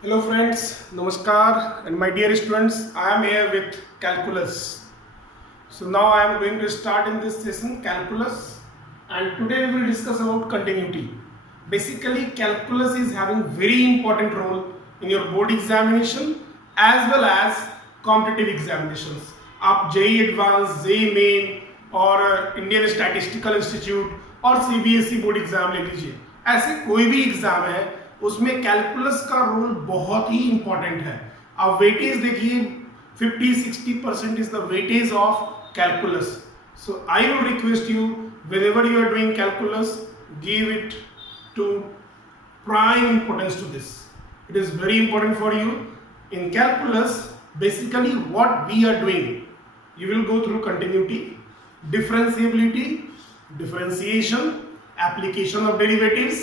Hello friends, Namaskar and my dear students, I am here with calculus. So now I am going to start in this session calculus, and today we will discuss about continuity. Basically calculus is having very important role in your board examination as well as competitive examinations. आप JEE advance, JEE main और Indian statistical institute और CBSE board exam ले लीजिए, ऐसे कोई भी exam है उसमें कैलकुलस का रोल बहुत ही इंपॉर्टेंट है। अब वेटेज देखिए 50-60% is the weightage of calculus. So I will request you whenever you are doing calculus, give it to prime importance to this. It is very important for you. In calculus, basically what we are doing, you will go through continuity, differentiability, differentiation, application of derivatives,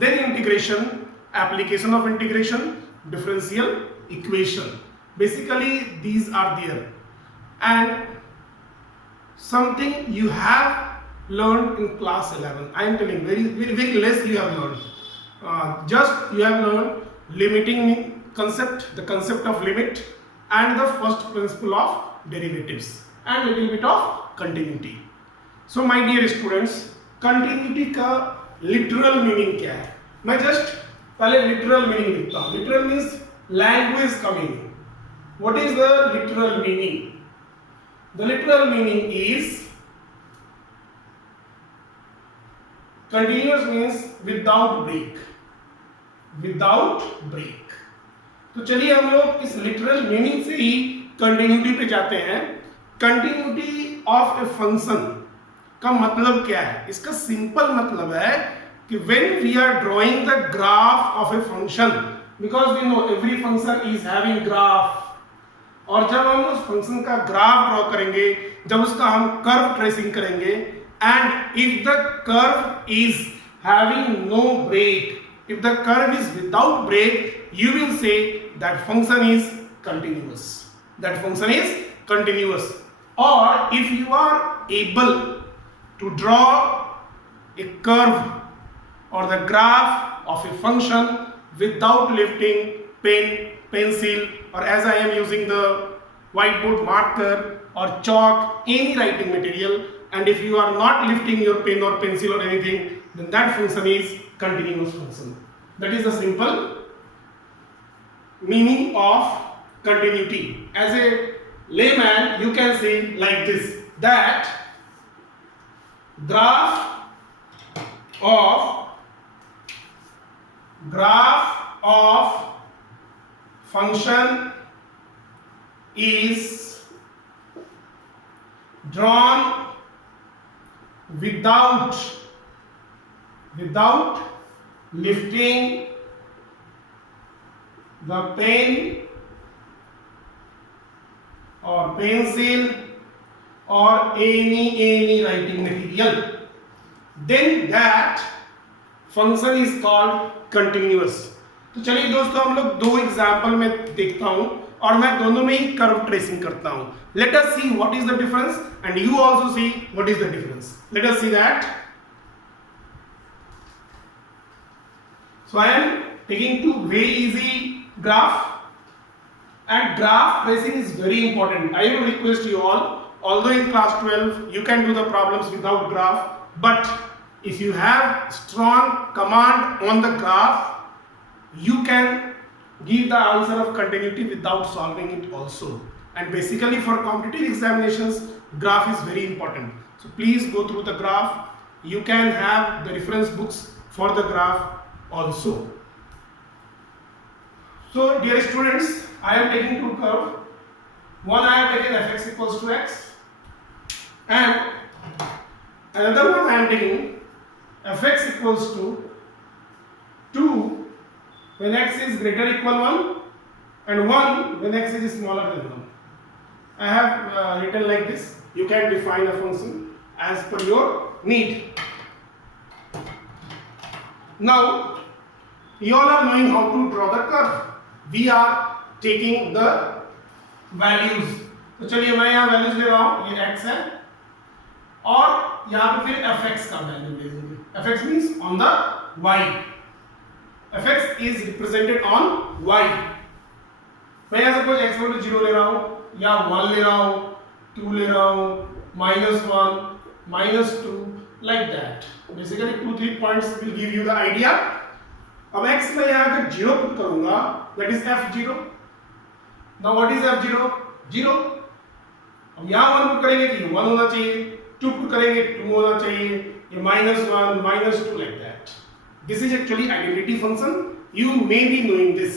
then integration, application of integration, differential equation. Basically these are there, and something you have learned in class 11. I am telling very less you have learned. Just you have learned limiting concept, the concept of limit, and the first principle of derivatives, and little bit of continuity. So my dear students, continuity का literal meaning क्या है? मैं just पहले literal meaning लिखता हूँ. Literal means language का meaning. What is the literal meaning? The literal meaning is continuous means without break. Without break. तो चलिए हम लोग इस literal meaning से ही continuity पे जाते हैं. Continuity of a function का मतलब क्या है? इसका सिंपल मतलब है कि when we are drawing the graph of a function, because we know every function is having graph, और जब हम उस फंक्शन का ग्राफ ड्रॉ करेंगे, जब उसका हम कर्व ट्रेसिंग करेंगे, and if the curve is having no break, if the curve is without break, you will say that function is continuous. That function is continuous. और if you are able to draw a curve or the graph of a function without lifting pen, pencil, or as I am using the whiteboard marker or chalk, any writing material, and if you are not lifting your pen or pencil or anything, then that function is continuous function. That is the simple meaning of continuity. As a layman, you can say like this, that graph of function is drawn without lifting the pen or pencil or any writing material, then that function is called continuous. तो चलिए दोस्तों, हम लोग दो example में देखता हूं और मैं दोनों में ही कर्व ट्रेसिंग करता हूं. Let us see what is the difference and you also see what is the difference. Let us see that. So I am taking two very easy graph, and graph tracing is very important. I will request you all, although in class 12 you can do the problems without graph, but if you have strong command on the graph, you can give the answer of continuity without solving it also. And basically for competitive examinations, graph is very important. So please go through the graph. You can have the reference books for the graph also. So dear students, I am taking two curve. One I have taken fx equals to x, and another one I am taking fx equals to 2 when x is greater equal 1 and 1 when x is smaller than 1. I have written like this. You can define a function as per your need. Now you all are knowing how to draw the curve. We are taking the values. तो चलिए मैं यहाँ values ले रहा हूँ, ये x है और यहाँ पे फिर fx का वैल्यू ले लेंगे. fx means on the y. fx is represented on y. मैं यहाँ सपोज x इक्वल टू 0 ले रहा हूँ या 1 ले रहा हूँ, 2 ले रहा हूँ, -1, -2 like that. Basically 2-3 points will give you the idea. अब x में यहाँ अगर 0 पुट करूँगा, that is f0. Now what is f0? 0. अब यहाँ 1 पुट करेंगे तो ये 1 होना चाहिए, 2 पुट करेंगे 2 होना चाहिए, ये -1, -2 like that. This is actually identity function. You may be knowing this.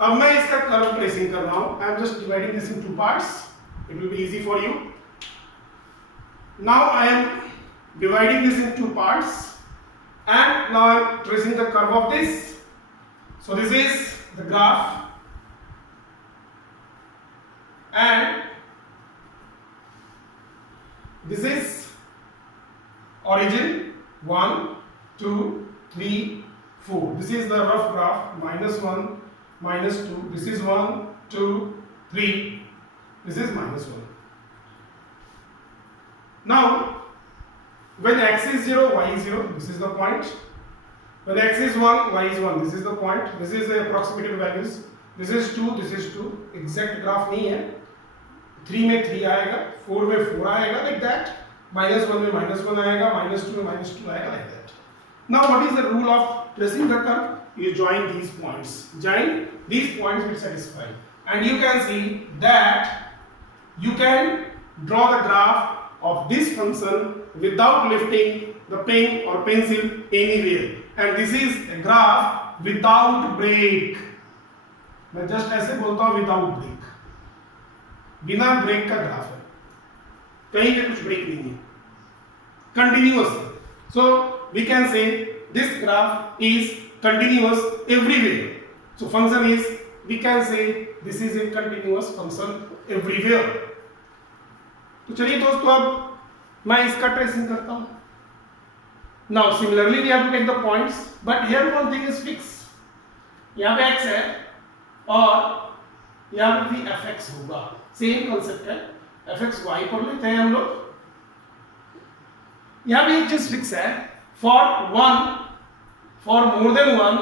अब मैं इसका कर्व ट्रेसिंग कर रहा हूँ. I am just dividing this in two parts. It will be easy for you. Now I am dividing this in two parts, and now I am tracing the curve of this. So this is the graph, and this is origin 1, 2, 3, 4. This is the rough graph. -1, -2. This is 1, 2, 3. This is -1. Now, when x is 0, y is 0. This is the point. When x is 1, y is 1. This is the point. This is the approximated values. This is 2. This is 2. Exact graph नहीं है. 3 में 3 आएगा, 4 में 4 आएगा, like that. -1 में -1 आएगा, -2 में -2 आएगा, like that. Now, what is the rule of tracing the curve? You join these points. Join these points will satisfy, and you can see that you can draw the graph of this function without lifting the pen or pencil anywhere. And this is a graph without break. मैं just ऐसे बोलता हूँ without break. बिना break का graph है, कहीं पे कुछ ब्रेक नहीं है, continuous. So we can say this graph is continuous everywhere. So function is, we can say this is a continuous function everywhere. तो चलिए दोस्तों, अब मैं इसका ट्रेसिंग करता हूँ. Now similarly we have to take the points, but here one thing is fixed. यहाँ पे x है और यहाँ पे भी fx होगा. सेम कंसेप्ट है. fx y पर लेते हैं हम लोग. यहाँ पे एक चीज फिक्स है, for 1, for more than 1,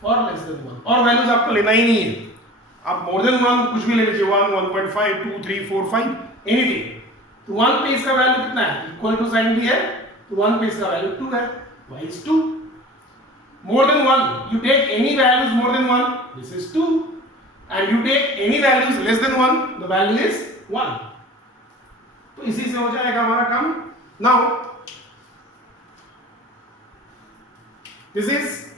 for less than 1. और वैल्यूज आपको लेना ही नहीं है. आप more than 1 कुछ भी ले लीजिए, 1, 1.5, 2, 3, 4, 5, anything. तो 1 पे इसका वैल्यू कितना है? इक्वल टू साइन भी है, तो 1 पे इसका वैल्यू 2 है. y is 2. More than 1, you take any values more than 1, this is 2. And you take any values less than 1, the value is 1. तो इसी से हो जाएगा हमारा काम. Now this is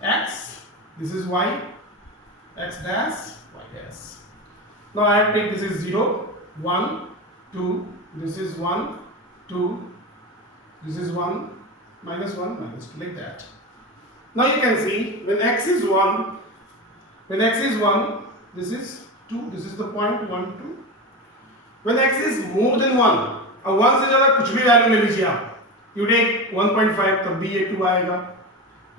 x, this is y, x dash, y dash. Now I have to take, this is 0, 1, 2, this is 1, 2, this is 1, -1, -2, like that. Now you can see when x is 1, this is 2, this is the point 1, 2. When x is more than 1, अब 1 से ज़्यादा कुछ भी value ले लीजिए आप. You take 1.5 तब भी ये 2 आएगा.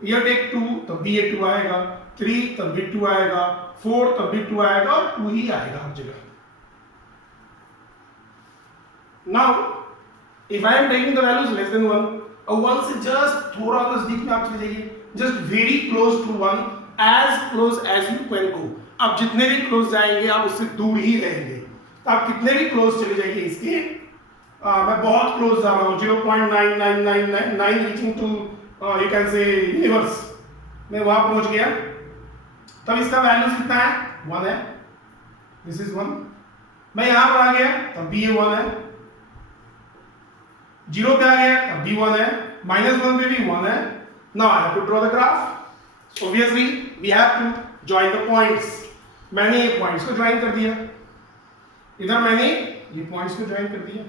You take 2 तब भी ये 2 आएगा. 3 तब भी 2 आएगा. 4 तब भी 2 आएगा और 2 ही आएगा हर जगह. Now, if I am taking the values less than 1, अब 1 से just थोड़ा नजदीक में आप चले जाइए. Just very close to 1, as close as you can go. आप जितने भी close जाएंगे आप उससे दूर ही रहेंगे. तो आप कितने भी close चले जाइए इसके, मैं बहुत क्लोज जा रहा हूँ, 0.9999 reaching to you can say universe, मैं वहां पहुंच गया, तब इसका वैल्यू कितना है? 1 है. This is 1. मैं यहां पर आ गया तब भी ये 1 है. 0 पे आ गया तब भी 1 है. -1 पे भी 1 है. Now I have to draw the graph. Obviously we have to join the points. मैंने ये पॉइंट्स को ज्वाइन कर दिया, इधर मैंने ये पॉइंट्स को ज्वाइन कर दिया.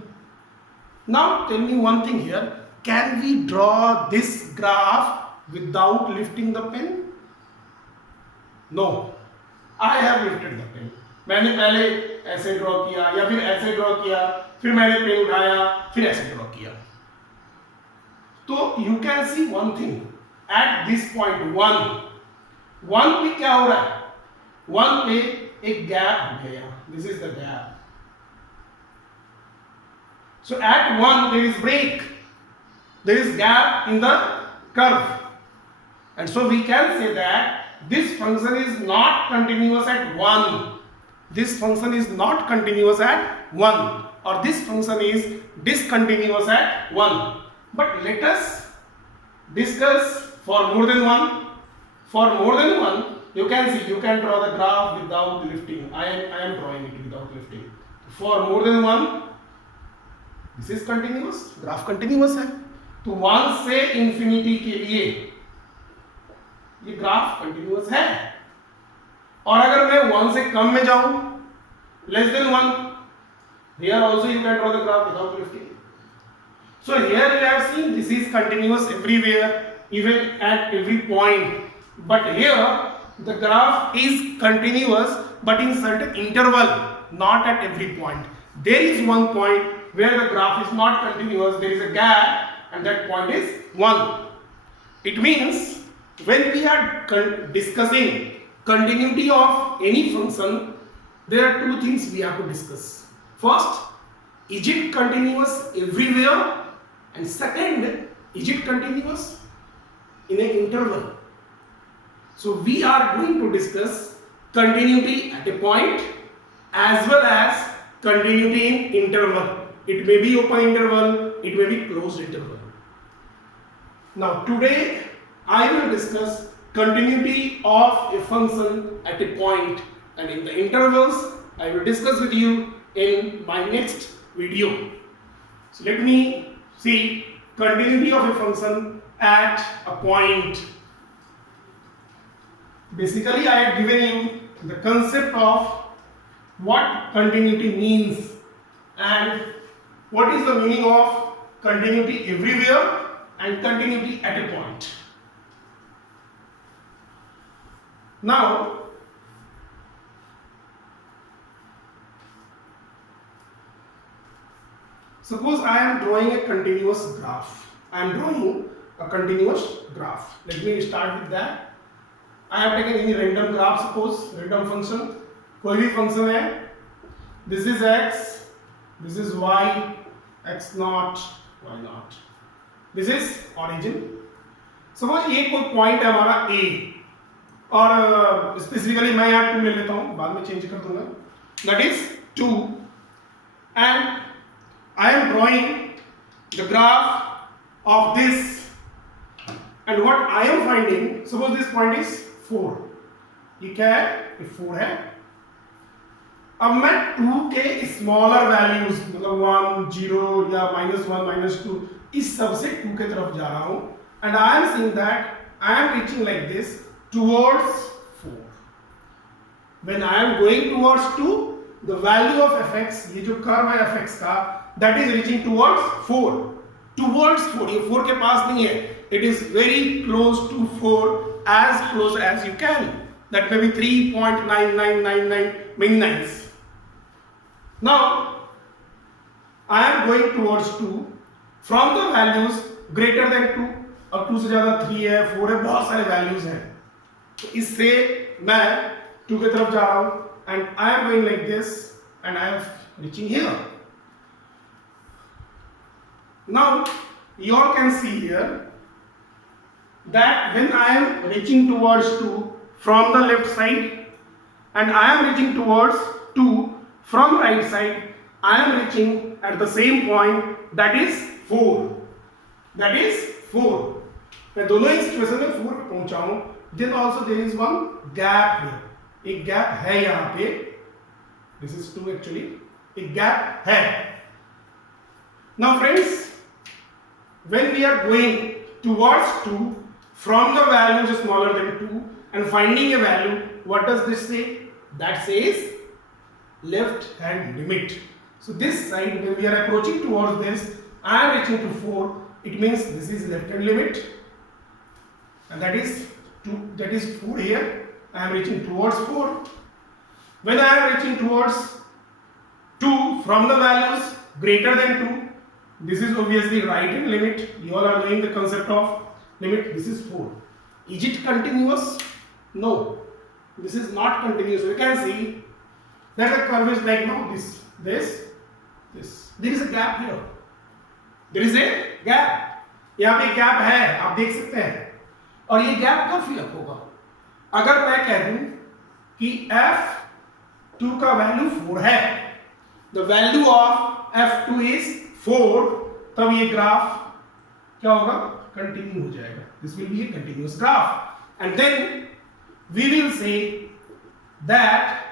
Now tell me one thing here, can we draw this graph without lifting the pen? No, I have lifted the pen. मैंने पहले ऐसे ड्रॉ किया या फिर ऐसे ड्रॉ किया, फिर मैंने पेन उठाया, फिर ऐसे ड्रॉ किया. तो you can see one thing at this point 1 पे क्या हो रहा है? 1 पे एक गैप हो गया. This is the gap. So at 1 there is break. There is gap in the curve. And so we can say that this function is not continuous at 1. This function is not continuous at 1, or this function is discontinuous at 1. But let us discuss for more than 1. For more than 1, you can see, you can draw the graph without lifting. I am drawing it without lifting. For more than 1, this is continuous, graph continuous है. तो 1 से infinity के लिए ये graph continuous है. और अगर मैं 1 से कम में जाऊं, less than 1, here also you can draw the graph without lifting. So here we have seen this is continuous everywhere, even at every point. But here the graph is continuous, but in certain interval, not at every point. There is one point where the graph is not continuous, there is a gap, and that point is 1. It means when we are discussing continuity of any function, there are two things we have to discuss. First, is it continuous everywhere? And second, is it continuous in an interval? So we are going to discuss continuity at a point as well as continuity in interval. It may be open interval, it may be closed interval. Now today I will discuss continuity of a function at a point, and in the intervals I will discuss with you in my next video. So let me see continuity of a function at a point. Basically I have given you the concept of what continuity means and what is the meaning of continuity everywhere and continuity at a point. Now, suppose I am drawing a continuous graph. I am drawing a continuous graph. Let me start with that. I have taken any random graph, suppose random function. कोई भी function है. This is x, this is y, x naught, y naught. This is origin. Suppose ये कोई point है हमारा a. और specifically मैं यहाँ 2 ले लेता हूँ, बाद में चेंज कर दूंगा. That is 2, and I am drawing the graph of this, and what I am finding, suppose this point is 4. ये क्या है? ये 4 है. अब मैं 2 के स्मॉलर वैल्यूज मतलब 1, 0 या -1, -2 इस सब से 2 के तरफ जा रहा हूँ, and I am seeing that I am reaching like this towards 4. When I am going towards 2, the value of fx, ये जो कर्व है fx का, that is reaching towards 4. Towards 4, ये 4 के पास नहीं है. It is very close to 4, as close as you can. That may be 3.9999 many nines. Now, I am going towards 2 from the values greater than 2. अब 2 से ज़्यादा 3 है, 4 है, बहुत सारे values हैं. तो इससे मैं 2 की तरफ जा रहा हूँ, and I am going like this, and I am reaching here. Now you all can see here that when I am reaching towards 2 from the left side, and I am reaching towards 2 from right side, I am reaching at the same point, that is 4. That is 4. मैं दोनों ही situation में 4 पे पहुंचा हूं. Then also there is one gap here. एक gap है यहाँ पे. This is 2 actually. एक गैप है. Now friends, when we are going towards 2 from the value smaller than 2 and finding a value, what does this say? That says left hand limit. So this side, when we are approaching towards this, I am reaching to 4. It means this is left hand limit, and that is 2. That is 4 here. I am reaching towards 4. When I am reaching towards 2 from the values greater than 2, this is obviously right hand limit. You all are knowing the concept of limit. This is 4. Is it continuous? No, this is not continuous. You can see that the curve is like now this. There is a gap here. There is a gap. यहाँ पे gap है, आप देख सकते हैं, और ये gap कब फिलअप होगा? अगर मैं कह दूं कि f2 का वैल्यू 4 है, the value of f2 is 4, तब ये ग्राफ क्या होगा? कंटिन्यू हो जाएगा. This will be a continuous graph and then we will say that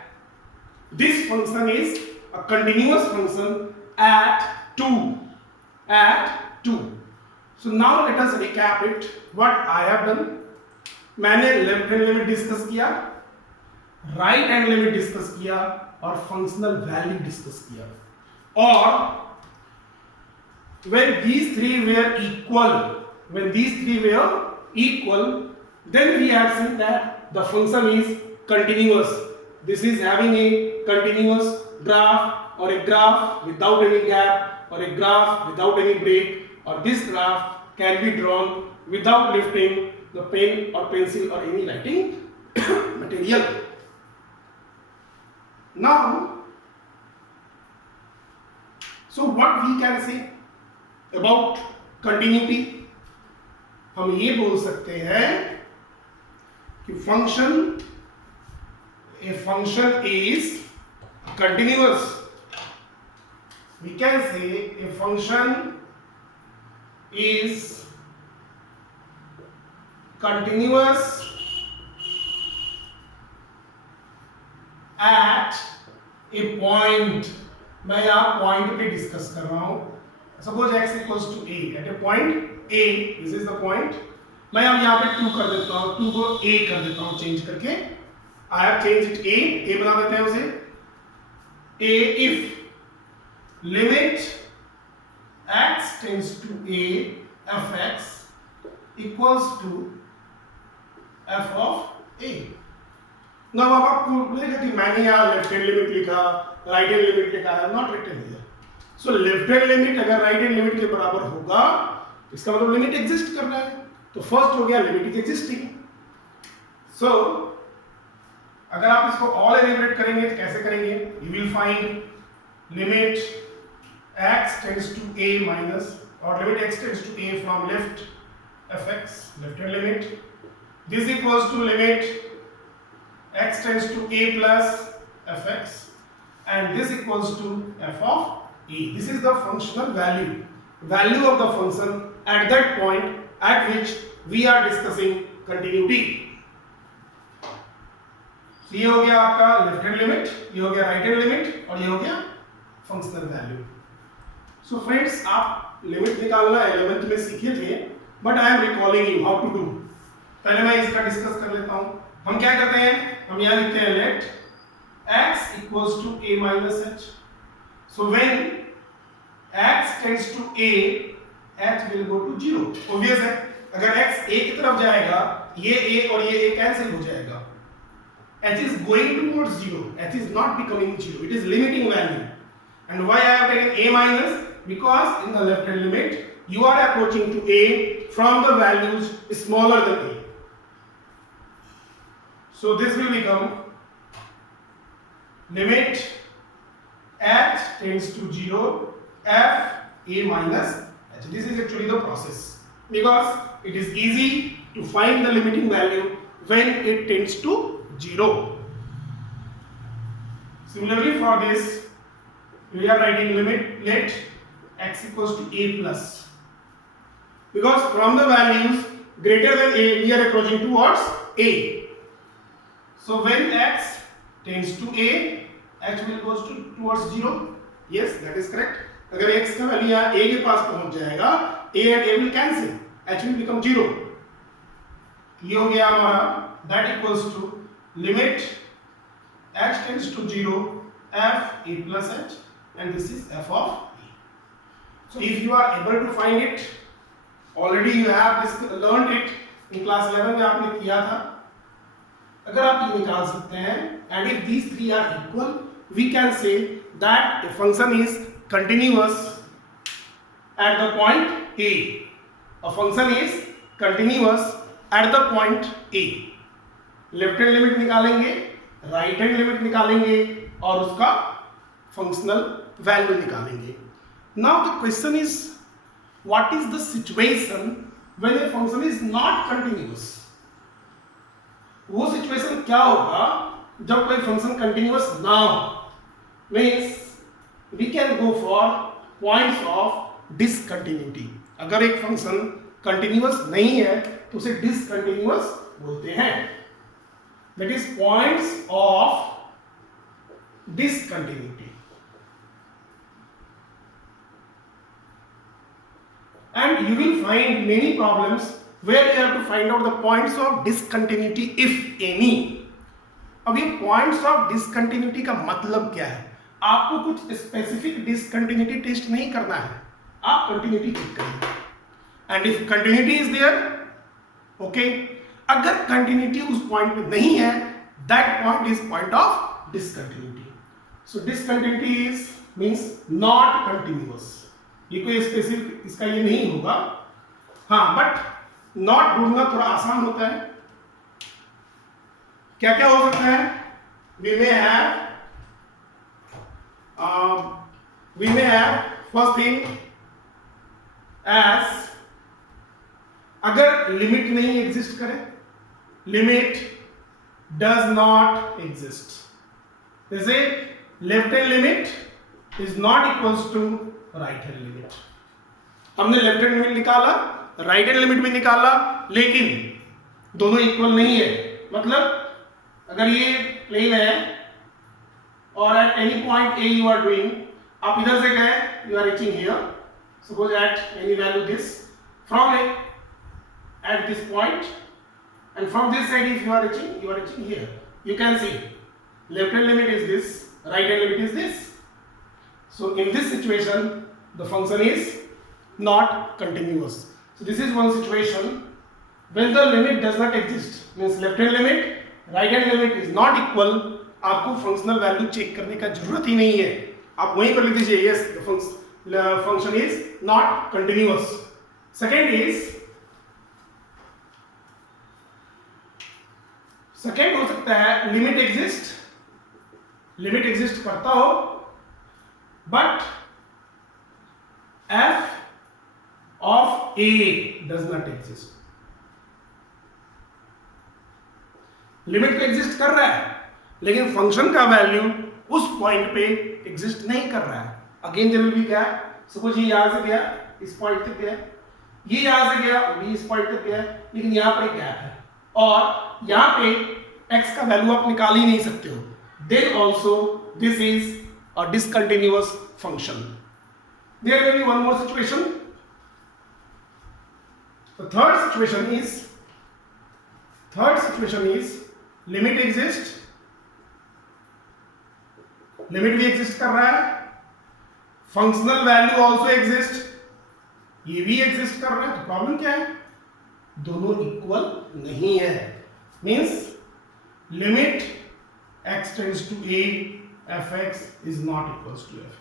this function is a continuous function at 2. So now let us recap it what I have done. मैंने left hand limit discuss किया, right hand limit discuss किया और functional value discuss किया. और when these three were equal, then we have seen that the function is continuous. This is having a continuous graph or a graph without any gap or a graph without any break, or this graph can be drawn without lifting the pen or pencil or any writing material. Now, so what we can say about continuity? हम ये बोल सकते हैं कि a function is continuous. We can say a function is continuous at a point. मैं यहाँ point पे discuss कर रहा हूं. Suppose x equals to a at a point a. This is the point. मैं अब यहाँ पे 2 कर देता हूं, 2 को a कर देता हूं चेंज करके. I have changed it a बना देते हैं उसे. a if limit x tends to a f(x) equals to f of a. now अब आपको लगेगा कि मैंने यहाँ लेफ्ट हैंड लिमिट लिखा, राइट हैंड लिमिट लिखा है. Not written here. So left hand limit अगर राइट हैंड लिमिट के बराबर होगा इसका मतलब लिमिट एग्जिस्ट कर रहा है. तो फर्स्ट हो गया लिमिट इज एग्जिस्टिंग. सो अगर आप इसको ऑल एलिमिनेट करेंगे तो कैसे करेंगे? You will find limit x tends to a minus और limit x tends to a from left fx, left hand limit. This equals to limit x tends to a plus fx and this equals to f of a. This is the functional value of the function at that point at which we are discussing continuity. ये हो गया आपका left hand limit, ये हो गया right hand limit और ये हो गया फंक्शनल वैल्यू. सो फ्रेंड्स, आप लिमिट निकालना 11th में सीखे थे, but I am recalling you how to do. पहले मैं इसका डिस्कस कर लेता हूं. हम क्या करते हैं? हम यहाँ लिखते हैं late x equals to a minus h. So when x tends to a, h will go to 0. Obvious है. अगर x a की तरफ जाएगा, ये a और ये a कैंसिल हो जाएगा. h is going towards 0. h is not becoming 0. It is limiting value. And why I have taken a minus? Because in the left hand limit, you are approaching to a from the values smaller than a. So this will become limit h tends to 0 f a minus h. This is actually the process because it is easy to find the limiting value when it tends to 0. Similarly for this, we are writing limit let x equals to a plus, because from the values greater than a we are approaching towards a. So when x tends to a, h will goes towards 0. Yes, that is correct. अगर x का value यहाँ a के पास पहुंच जाएगा, a and a will cancel, h will become 0. ये हो गया हमारा that equals to limit h tends to 0 f a plus h and this is f of a. So if you are able to find it, already you have learned it in class 11 में आपने किया था. अगर आप ये निकाल सकते हैं and if these three are equal, we can say that a function is continuous at the point a. A function is continuous at the point a. Left hand limit निकालेंगे, राइट हैंड लिमिट निकालेंगे और उसका functional value निकालेंगे. Now the question is what is the situation when a function is not continuous. वो situation क्या होगा जब कोई फंक्शन कंटिन्यूअस ना हो. Means we can go for points of discontinuity. अगर एक फंक्शन कंटिन्यूअस नहीं है तो उसे डिसकंटिन्यूअस बोलते हैं. That is points of discontinuity. And you will find many problems where you have to find out the points of discontinuity if any. अब ये points of discontinuity का मतलब क्या है? आपको कुछ specific discontinuity टेस्ट नहीं करना है, आप continuity चेक करिए. And if continuity is there, okay. अगर continuity उस point पे नहीं है, that point is point of discontinuity. So discontinuity is means not continuous. ये कोई स्पेसिफिक इसका ये नहीं होगा. हाँ, बट नॉट ढूंढना थोड़ा आसान होता है. क्या क्या हो सकता है? we may have first thing as अगर लिमिट नहीं एग्जिस्ट करे, लिमिट does not exist. जैसे left hand limit is not equals to right hand limit. हमने लेफ्ट हैंड लिमिट निकाला, राइट हैंड लिमिट भी निकाला, लेकिन दोनों इक्वल नहीं है. मतलब अगर ये प्लेन है और at any point A you are doing, आप इधर से गए, you are reaching here, suppose at any value this, from A at this point, and from this side if you are reaching here, you can see left hand limit is this, right hand limit is this. So in this situation the function is not continuous. So this is one situation when the limit does not exist, means left hand limit, right hand limit is not equal. आपको functional value check करने का जरूरत ही नहीं है, आप वहीं पर लिख दीजिए yes the function is not continuous. Second हो सकता है लिमिट एग्जिस्ट करता हो but f of a does not exist. Limit तो एग्जिस्ट कर रहा है लेकिन फंक्शन का वैल्यू उस पॉइंट पे एग्जिस्ट नहीं कर रहा है. Again there will be gap. Suppose ये यहां से गया, इस पॉइंट तक गया, ये यहां से गया, भी इस पॉइंट तक गया, लेकिन यहां पर एक गैप है और यहां पे x का वैल्यू आप निकाल ही नहीं सकते हो. Then also this is a discontinuous function. There may be one more situation. The third situation is limit exist, limit भी एग्जिस्ट कर रहा है, फंक्शनल वैल्यू ऑल्सो एग्जिस्ट, ये भी एग्जिस्ट कर रहा है. तो प्रॉब्लम क्या है? दोनों इक्वल नहीं है. Means limit x tends to a fx is not equals to f.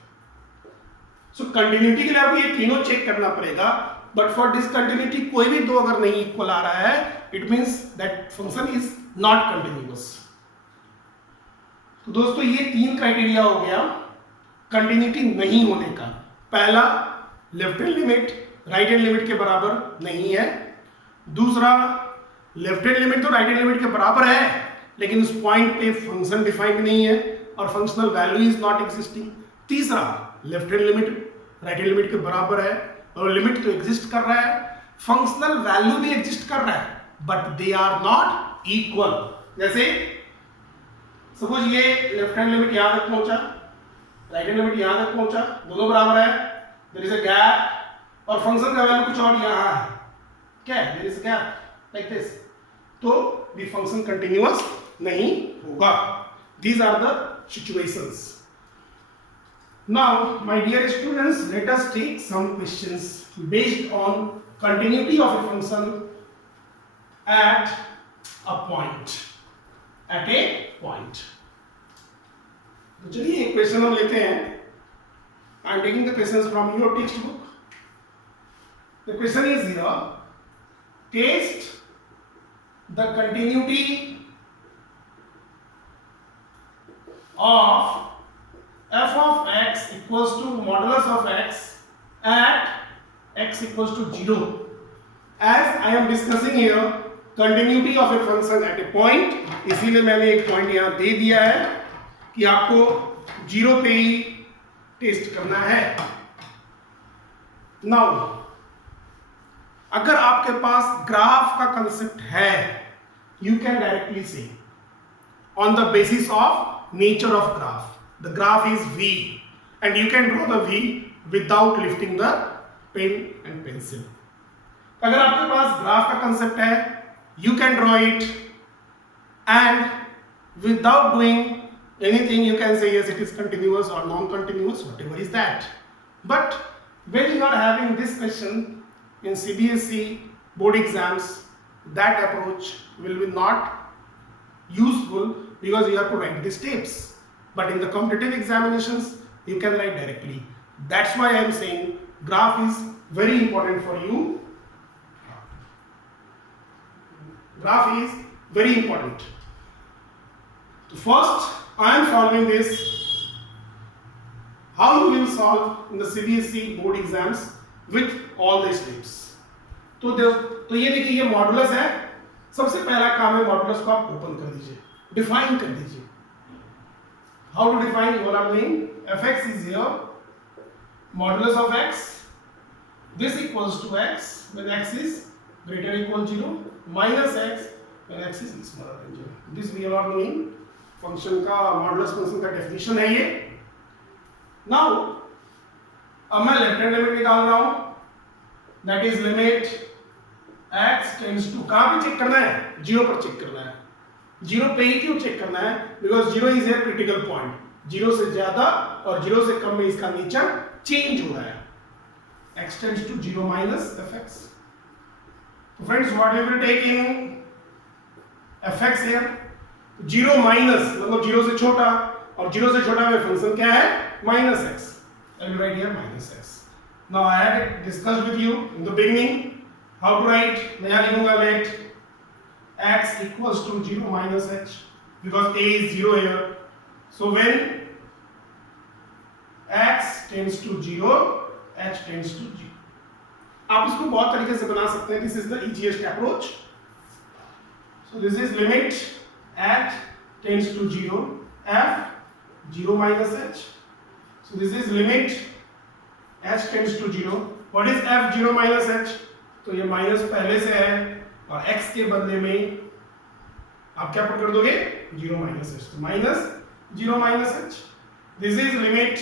So continuity के लिए आपको ये तीनों चेक करना पड़ेगा. बट फॉर डिसकंटिन्यूटी कोई भी दो अगर नहीं इक्वल आ रहा है, it means that function is not continuous. तो दोस्तों ये तीन क्राइटेरिया हो गया कंटिन्यूटी नहीं होने का. पहला, left hand limit right hand limit के बराबर नहीं है. दूसरा, लेफ्ट हैंड लिमिट तो राइट हैंड लिमिट के बराबर है लेकिन उस पॉइंट पे फंक्शन डिफाइंड नहीं है और functional value is not existing. तीसरा, left hand limit right hand limit के बराबर है और लिमिट तो एग्जिस्ट कर रहा है, फंक्शनल वैल्यू भी एग्जिस्ट कर रहा है, but they are not equal. जैसे सपोज ये लेफ्ट हैंड लिमिट यहां तक पहुंचा, राइट हैंड लिमिट यहां तक पहुंचा, दोनों बराबर है, देयर इज अ गैप और फंक्शन का वैल्यू कुछ और यहां है. क्या है? There is a gap like this. तो द फंक्शन कंटिन्यूअस नहीं होगा. These are the situations. Now, my dear students, let us take some questions based on continuity of a function at a point. At a point. तो चलिए एक question हम लेते हैं. I am taking the questions from your textbook. The question is here. Test the continuity of f of x equals to modulus of x at x equals to 0. As I am discussing here continuity of a function at a point, इसीलिए मैंने एक point यहाँ दे दिया है कि आपको 0 पे ही test करना है. नाउ अगर आपके पास ग्राफ का कंसेप्ट है, यू कैन डायरेक्टली से on the basis of nature of graph. The graph is V and you can draw the V without lifting the pen and pencil. अगर आपके पास ग्राफ का कंसेप्ट है, you can draw it and without doing anything you can say yes it is continuous or non-continuous, whatever is that. But when you are having this question in CBSE board exams, that approach will be not useful because you have to write the steps. But in the competitive examinations you can write directly. That's why I am saying graph is very important for you. Graph is very important. So first I am solving this. How you will solve in the CBSE board exams with all the steps. तो ये देखिए ये modulus है. सबसे पहला काम है modulus को आप ओपन कर दीजिए, डिफाइन कर दीजिए. How to define? what I'm doing, fx is here, modulus of x, this equals to x when x is greater or equal 0, minus x when x is smaller than 0. this we are doing. Function का modulus function का definition है ये. Now अब मैं left hand limit निकाल रहा हूं, that is limit x tends to, कहां पे चेक करना है? 0 पर चेक करना है. 0 पे ही क्यों चेक करना है? Because 0 is a critical point. 0 से ज्यादा और 0 से कम में इसका नेचर चेंज हो रहा है. x tends to 0 minus fx. तो friends what we will take in fx here? 0 minus मतलब 0 से छोटा, और 0 से छोटा में फंक्शन क्या है? Minus x. I will write here minus x. Now I had discussed with you in the beginning how to write. मैं यहाँ लिखूंगा let x equals to 0 minus h because a is 0 here. So when x tends to 0, h tends to 0. आप इसको बहुत तरीके से बना सकते हैं. This is the easiest approach. So this is limit h tends to 0, f 0 minus h. So this is limit h tends to 0. What is f 0 minus h? तो ये माइनस पहले से है और x के बदले में आप क्या पुट कर दोगे? 0 माइनस h. तो minus 0 minus h. This is limit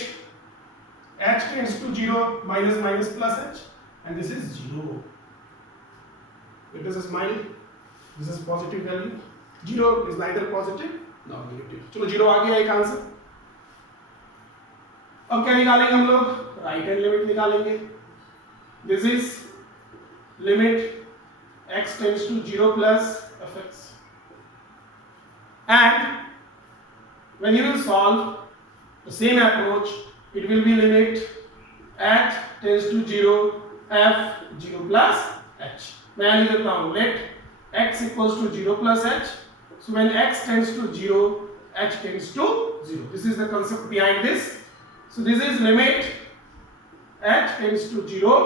h tends to 0 minus minus plus h and this is 0. It is a smile. This is positive value. 0 is neither positive nor negative. चलो 0 आ गया एक answer. अब क्या निकालेंगे हम लोग? Right hand limit निकालेंगे. This is limit x tends to 0 plus fx, and when you will solve the same approach, it will be limit h tends to 0, f 0 plus h. मैं लिख देता हूँ let x equals to 0 plus h. So when x tends to 0, h tends to 0. This is the concept behind this. So this is limit h tends to 0.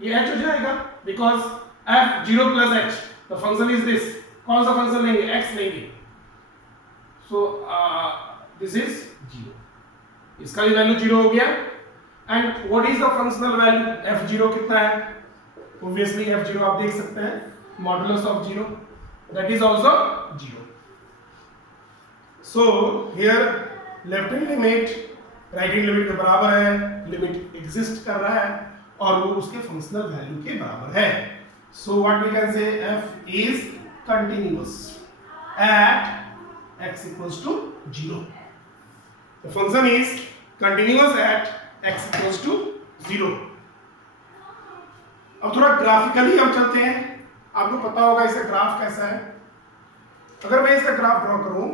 ये h हो जाएगा because f 0 plus h, the function is this. कौन सा function लेंगे? x लेंगे. So this is 0. इसका भी value 0 हो गया. And what is the functional value? f0 कितना है? Obviously f0 आप देख सकते हैं, modulus of 0, that is also 0. So here left hand limit right hand limit के बराबर है, लिमिट एग्जिस्ट कर रहा है और वो उसके फंक्शनल वैल्यू के बराबर है. So what we can say f is continuous at x equals to 0. The function is continuous at x equals to 0. अब थोड़ा ग्राफिकली हम चलते हैं. आपको पता होगा इसका ग्राफ कैसा है. अगर मैं इसका ग्राफ ड्रॉ करूं,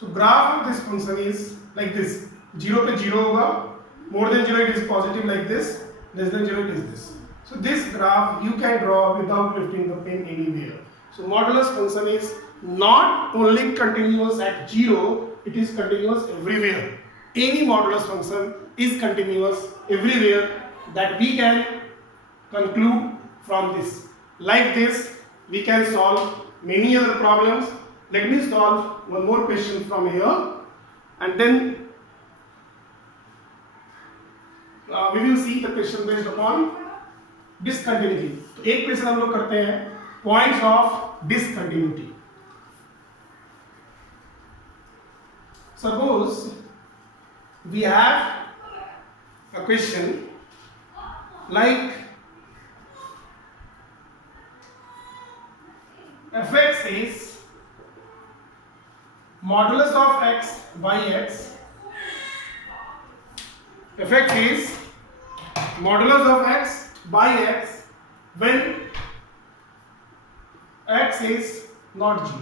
सो graph of this function is like this. 0 पे 0 होगा, more than 0 it is positive like this, less than 0 it is this. So this graph you can draw without lifting the pen anywhere. So modulus function is not only continuous at 0, it is continuous everywhere. Any modulus function is continuous everywhere that we can conclude from this. Like this, we can solve many other problems. Let me solve one more question from here, and then we will see the question based upon discontinuity. तो एक question हम लोग करते हैं points of discontinuity. Suppose we have a question like fx is modulus of x by x. Fx is modulus of x by x when x is not 0,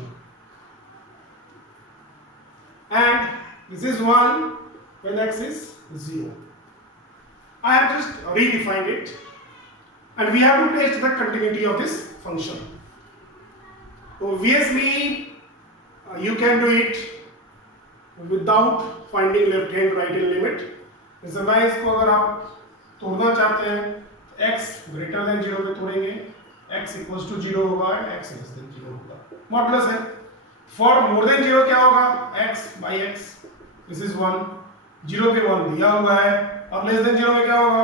and this is 1 when x is 0. I have just redefined it, and we have to test the continuity of this function. Obviously, you can do it without finding left hand right hand limit. जैसे मैं इसको अगर आप तोड़ना चाहते हैं तो x greater than 0 पे तोड़ेंगे, x इक्वल्स टू 0 होगा, x लेस देन 0 होगा. मॉडुलस है. फॉर मोर देन 0 क्या होगा? x by x. This is 1. 0 पे 1 दिया हुआ है. अब लेस देन 0 में क्या होगा?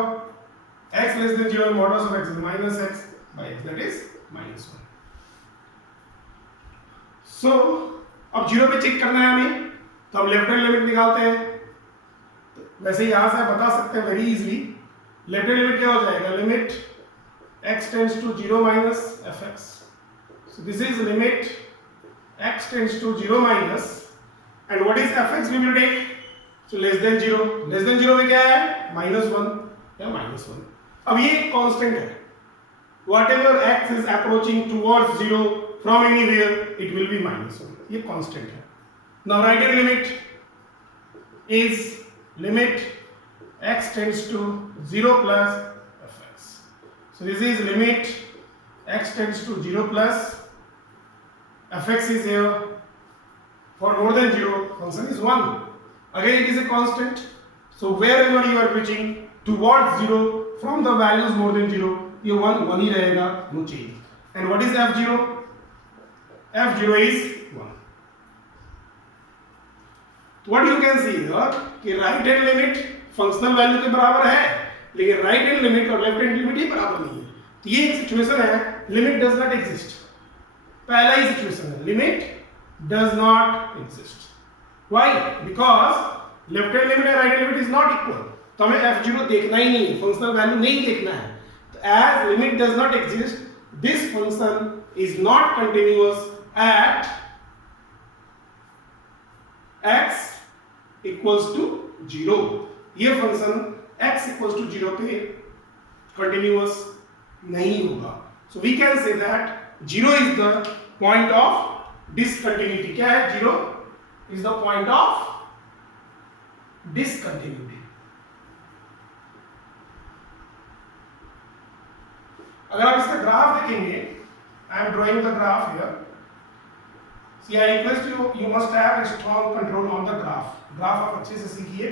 x लेस देन 0 में modulus of x is minus x by x, that is minus 1. सो अब 0 पे चेक करना है हमें, तो हम लेफ्ट हैंड लिमिट निकालते हैं. वैसे यहां से बता सकते हैं very easily. Left hand limit क्या हो जाएगा? Limit x tends to 0 minus fx. So this is limit x tends to 0 minus, and what is fx we will take? So less than 0. Less than 0 में क्या है? Minus 1 या minus 1. अब ये constant है. Whatever x is approaching towards 0 from anywhere, it will be minus 1. ये constant है. Now right hand limit is limit x tends to 0 plus fx. So this is limit x tends to 0 plus fx is here. For more than 0, function is 1. Again it is a constant. So wherever you are reaching towards 0 from the values more than 0, ये 1 ही रहेगा, no change. And what is f0? f0 is 1. What you can see here कि right hand limit functional value के बराबर है, लेकिन right hand limit और left hand limit ही बराबर नहीं है. तो ये एक सिचुएशन है, लिमिट डज नॉट एग्जिस्ट. पहला ही सिचुएशन है, limit does not exist. Why? Because left hand limit और right hand limit is not equal. तो हमें f0 देखना ही नहीं है, फंक्शनल वैल्यू नहीं देखना है. तो as limit does not exist, this function is not continuous at x equals to 0. ये फंक्शन x इक्वल्स टू 0 पे कंटिन्यूअस नहीं होगा. So we can say that 0 is the point of discontinuity. क्या है? 0 is the point of discontinuity. अगर आप इसका graph देखेंगे, I am drawing the graph here. See, I request you must have a strong control on the graph. Graph आप अच्छे से सीखिए.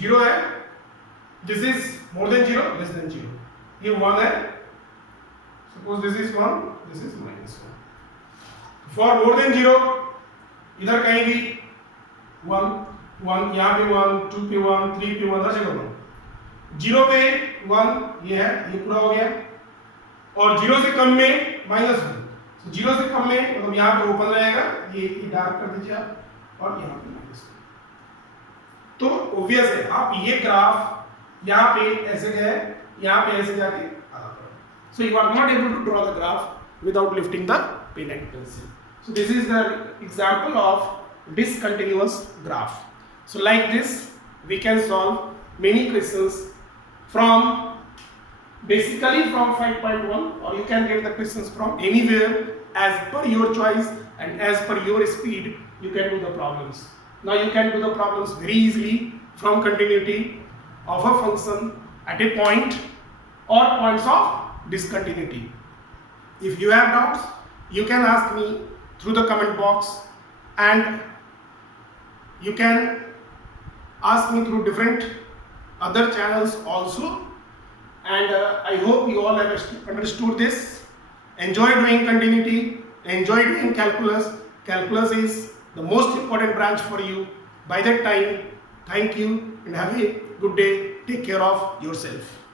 0 है, this is more than 0, less than 0. ये 1 है. Suppose this is 1, this is minus 1. For more than 0, इधर कहीं भी 1, 1, यहाँ पे 1, 2 पे 1, 3 पे 1, हर जगह 1. 0 पे 1 ये है, ये पूरा हो गया. और 0 से कम में माइनस 1. 0 से कम में मतलब यहाँ पे ओपन रहेगा, ये डार्क कर दीजिए आप, और यहाँ पे माइनस. तो ऑब्वियस है, आप ये ग्राफ यहाँ पे ऐसे गए, यहाँ पे ऐसे जाके आधा करो. So you are not able to draw the graph without lifting the pen and pencil. So this is the example of discontinuous graph. So like this we can solve many questions from basically from 5.1, or you can get the questions from anywhere as per your choice and as per your speed. You can do the problems. Now you can do the problems very easily from continuity of a function at a point or points of discontinuity. If you have doubts, you can ask me through the comment box, and you can ask me through different other channels also. and I hope you all have understood this. Enjoy doing continuity, enjoy doing calculus. Calculus is the most important branch for you. By that time, thank you and have a good day. Take care of yourself.